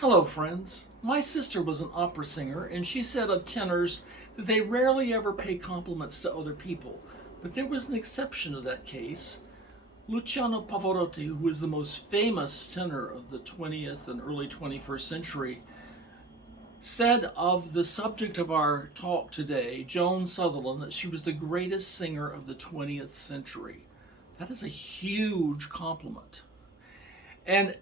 Hello, friends. My sister was an opera singer, and she said of tenors that they rarely ever pay compliments to other people. But there was an exception to that case. Lucia Pavarotti, who was the most famous tenor of the 20th and early 21st century, said of the subject of our talk today, Joan Sutherland, that she was the greatest singer of the 20th century. That is a huge compliment. And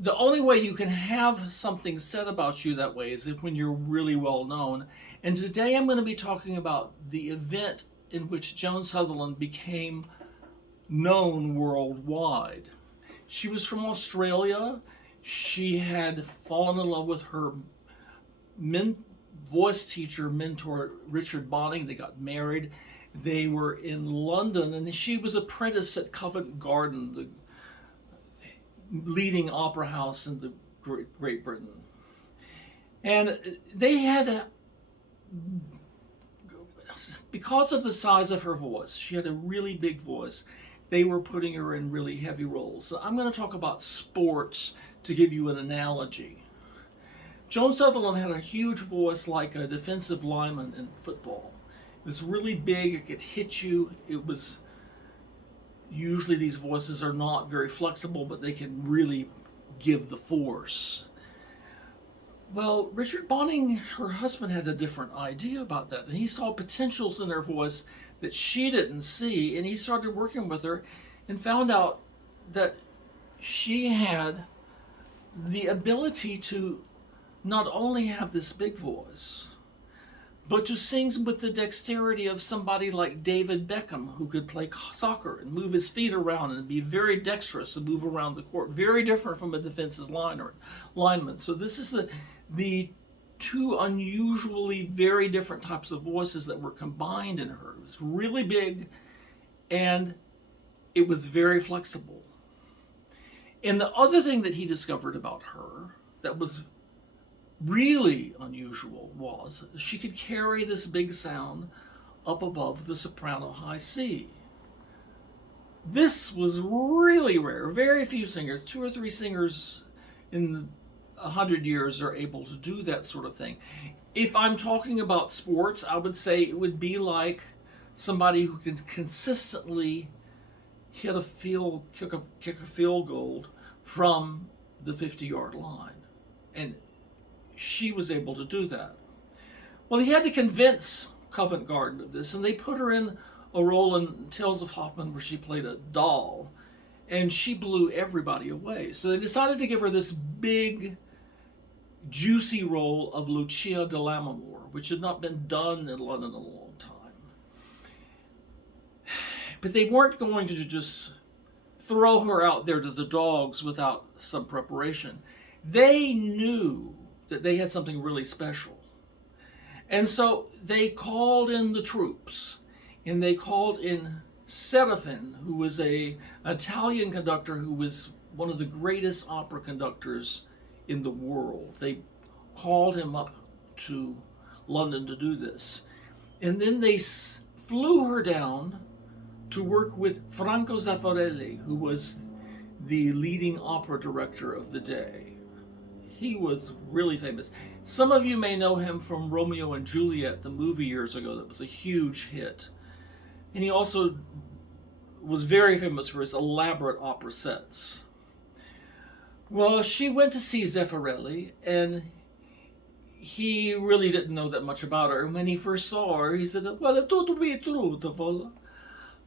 the only way you can have something said about you that way is if when you're really well known. And today I'm going to be talking about the event in which Joan Sutherland became known worldwide. She was from Australia. She had fallen in love with her voice teacher, mentor, Richard Bonning. They got married. They were in London, and she was apprenticed at Covent Garden, the leading opera house in the Great Britain. And they had, because of the size of her voice, she had a really big voice, they were putting her in really heavy roles. So I'm going to talk about sports to give you an analogy. Joan Sutherland had a huge voice like a defensive lineman in football. It was really big, it could hit you. It was usually these voices are not very flexible, but they can really give the force. Well, Richard Bonning, her husband, had a different idea about that, and he saw potentials in her voice that she didn't see, and he started working with her and found out that she had the ability to not only have this big voice, but to sing with the dexterity of somebody like David Beckham, who could play soccer and move his feet around and be very dexterous and move around the court. Very different from a defensive lineman. So this is the two unusually very different types of voices that were combined in her. It was really big, and it was very flexible. And the other thing that he discovered about her that was really unusual was she could carry this big sound up above the soprano high C. This was really rare. Very few singers, 2 or 3 singers in 100 years are able to do that sort of thing. If I'm talking about sports, I would say it would be like somebody who can consistently kick a field goal from the 50-yard line. And she was able to do that. Well, he had to convince Covent Garden of this, and they put her in a role in Tales of Hoffmann where she played a doll, and she blew everybody away. So they decided to give her this big, juicy role of Lucia de Lammermoor, which had not been done in London in a long time. But they weren't going to just throw her out there to the dogs without some preparation. They knew that they had something really special. And so they called in the troops, and they called in Serafin, who was an Italian conductor who was one of the greatest opera conductors in the world. They called him up to London to do this. And then they flew her down to work with Franco Zeffirelli, who was the leading opera director of the day. He was really famous. Some of you may know him from Romeo and Juliet, the movie years ago that was a huge hit. And he also was very famous for his elaborate opera sets. Well, she went to see Zeffirelli, and he really didn't know that much about her. And when he first saw her, he said, "Well, to be truthful,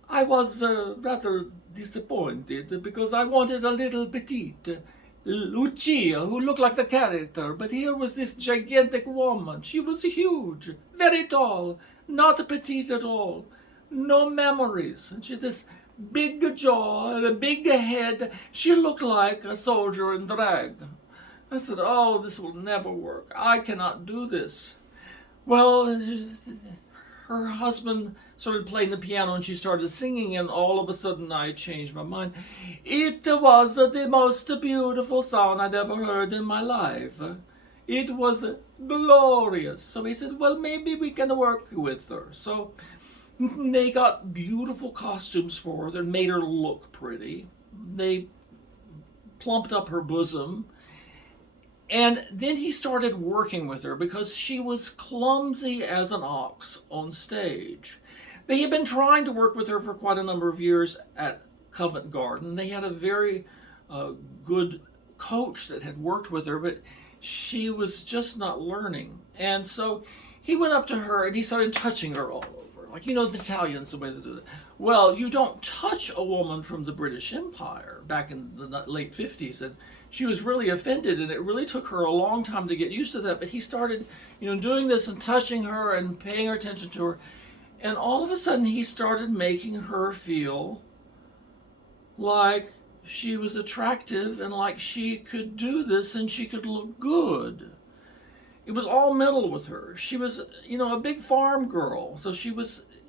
I was rather disappointed because I wanted a little petite Lucia, who looked like the character, but here was this gigantic woman. She was huge, very tall, not petite at all, no memories. And she had this big jaw and a big head. She looked like a soldier in drag." I said, "Oh, this will never work. I cannot do this." Well, her husband started playing the piano and she started singing, and all of a sudden I changed my mind. It was the most beautiful sound I'd ever heard in my life. It was glorious. So he said, "Well, maybe we can work with her." So they got beautiful costumes for her that made her look pretty. They plumped up her bosom, And then he started working with her because she was clumsy as an ox on stage. They had been trying to work with her for quite a number of years at Covent Garden. They had a very good coach that had worked with her, but she was just not learning. And so he went up to her and he started touching her all over. Like, you know, the Italians, the way they do it. Well, you don't touch a woman from the British Empire back in the late 50s. And she was really offended, and it really took her a long time to get used to that. But he started, doing this and touching her and paying her attention to her. And all of a sudden, he started making her feel like she was attractive and like she could do this and she could look good. It was all mental with her. She was, a big farm girl. So she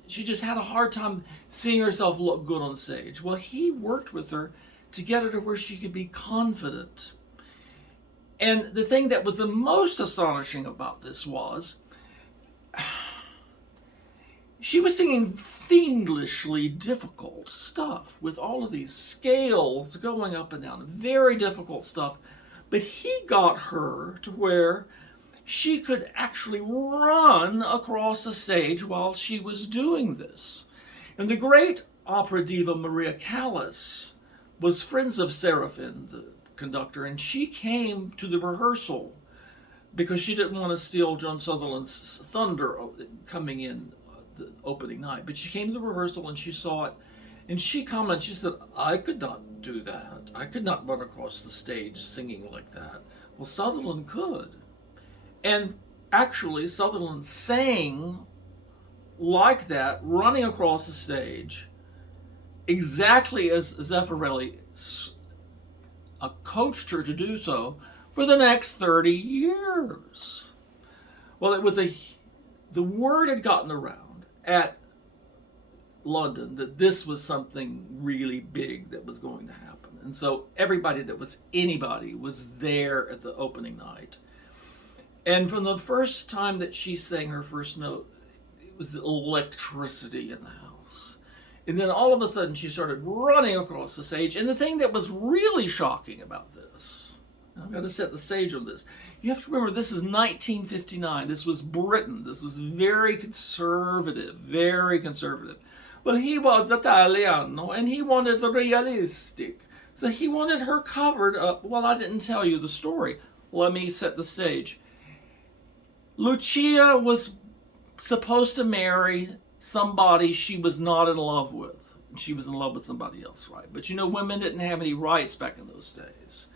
just had a hard time seeing herself look good on stage. Well, he worked with her to get her to where she could be confident. And the thing that was the most astonishing about this was she was singing fiendishly difficult stuff with all of these scales going up and down, very difficult stuff. But he got her to where she could actually run across the stage while she was doing this. And the great opera diva Maria Callas was friends of Serafin, the conductor, and she came to the rehearsal because she didn't want to steal Joan Sutherland's thunder coming in the opening night. But she came to the rehearsal and she saw it, and she commented, she said, I could not do that. I could not run across the stage singing like that. Well, Sutherland could. And actually, Sutherland sang like that, running across the stage, exactly as Zeffirelli coached her to do so for the next 30 years. Well, the word had gotten around at London that this was something really big that was going to happen. And so anybody was there at the opening night. And from the first time that she sang her first note, it was electricity in the house. And then all of a sudden she started running across the stage. And the thing that was really shocking about this, I've got to set the stage on this. You have to remember, this is 1959. This was Britain. This was very conservative, very conservative. But he was Italiano, and he wanted the realistic. So he wanted her covered up. Well, I didn't tell you the story. Let me set the stage. Lucia was supposed to marry somebody she was not in love with. She was in love with somebody else, right? But women didn't have any rights back in those days.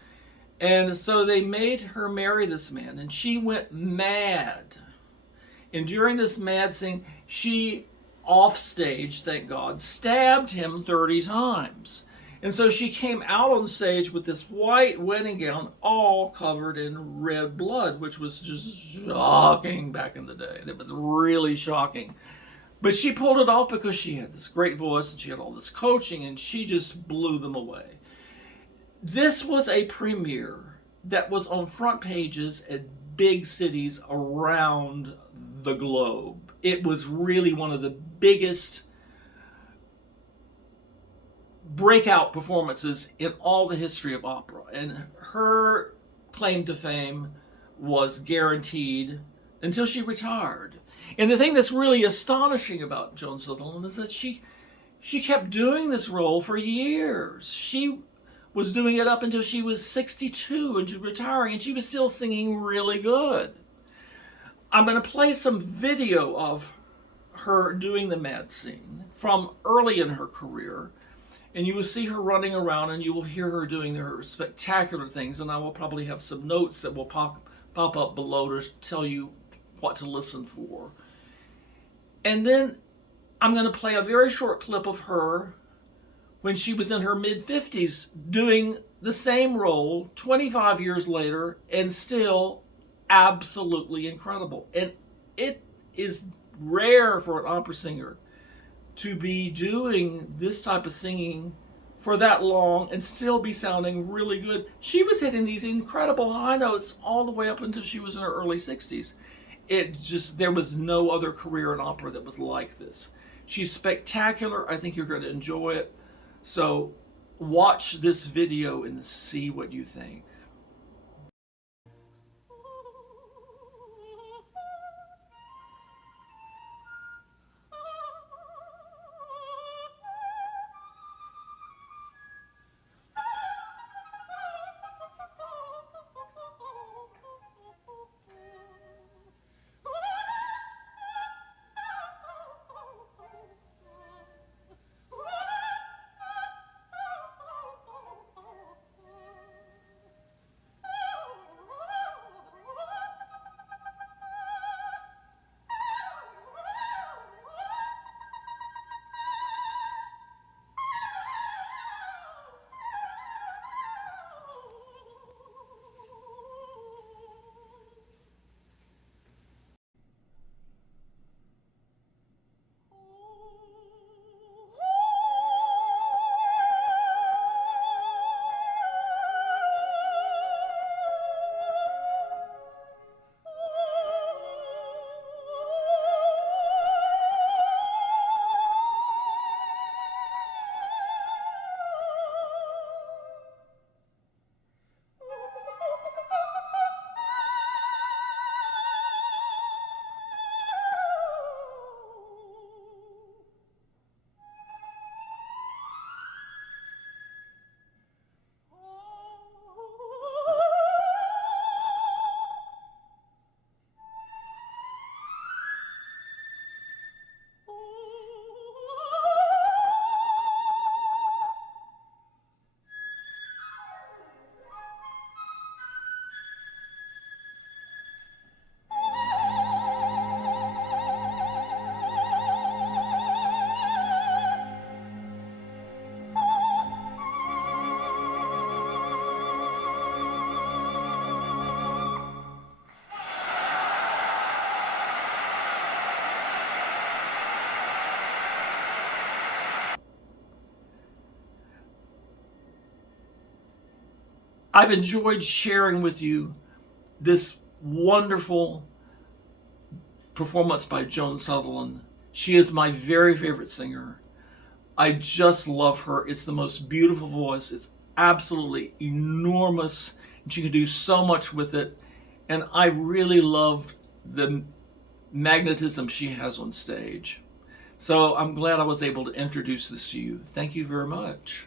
And so they made her marry this man, and she went mad. And during this mad scene, she, off stage, thank God, stabbed him 30 times. And so she came out on stage with this white wedding gown all covered in red blood, which was just shocking back in the day. That was really shocking. But she pulled it off because she had this great voice and she had all this coaching, and she just blew them away. This was a premiere that was on front pages at big cities around the globe. It was really one of the biggest breakout performances in all the history of opera. And her claim to fame was guaranteed until she retired. And the thing that's really astonishing about Joan Sutherland is that she kept doing this role for years. She was doing it up until she was 62 and retiring, and she was still singing really good. I'm going to play some video of her doing the mad scene from early in her career, and you will see her running around, and you will hear her doing her spectacular things, and I will probably have some notes that will pop up below to tell you what to listen for. And then I'm going to play a very short clip of her when she was in her mid-50s doing the same role 25 years later, and still absolutely incredible. And it is rare for an opera singer to be doing this type of singing for that long and still be sounding really good. She was hitting these incredible high notes all the way up until she was in her early 60s. There was no other career in opera that was like this. She's spectacular. I think you're going to enjoy it. So watch this video and see what you think. I've enjoyed sharing with you this wonderful performance by Joan Sutherland. She is my very favorite singer. I just love her. It's the most beautiful voice. It's absolutely enormous. And she can do so much with it. And I really love the magnetism she has on stage. So I'm glad I was able to introduce this to you. Thank you very much.